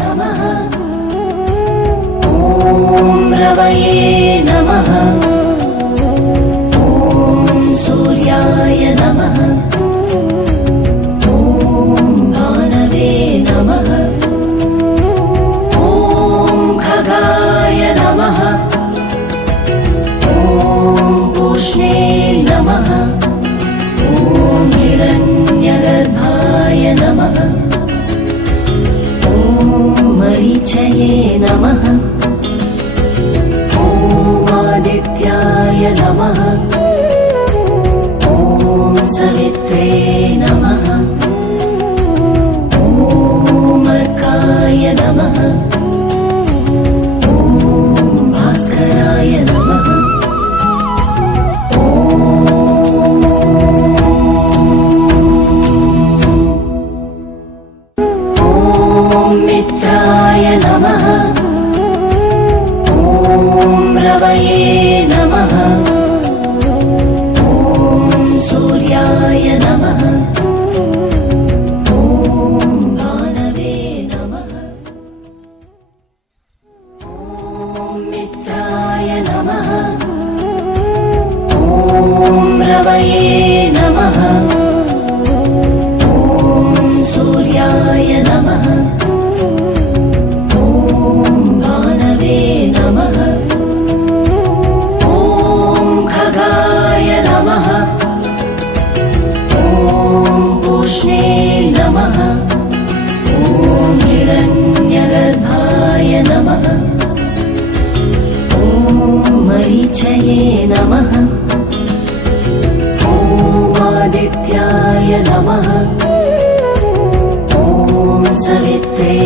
नमः। ॐ रवये नमः। ॐ सूर्याय नमः। ॐ भानवे नमः। ॐ खगाय नमः। ॐ पूष्णे नमः। ॐ हिरण्यगर्भाय नमः। ॐ मरीचये नमः। ॐ आदित्याय नमः। ॐ सवित्रे नमः। ॐ अर्काय नमः। ॐ भास्कराय नमः। ॐ मित्राय नमः। ॐ रवये नमः। ॐ सूर्याय नमः। ॐ भानवे नमः। ॐ मित्राय नमः। ॐ रवये नमः। ॐ सूर्याय नमः। ॐ भानवे नमः। ॐ खगाय नमः। ॐ पूष्णे नमः। ॐ हिरण्यगर्भाय नमः। ॐ मरीचये नमः। ॐ आदित्याय नमः। ॐ सवित्रे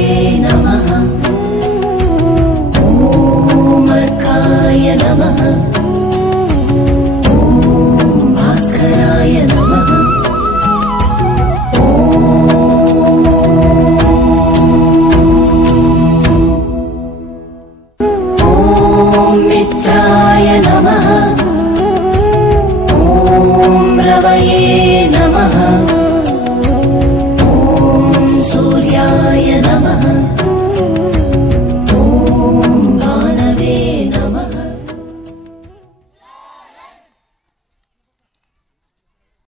नमः। ॐ अर्काय नमः। ॐ भास्कराय नमः। ॐ मित्राय नमः। ॐ रवये नमः।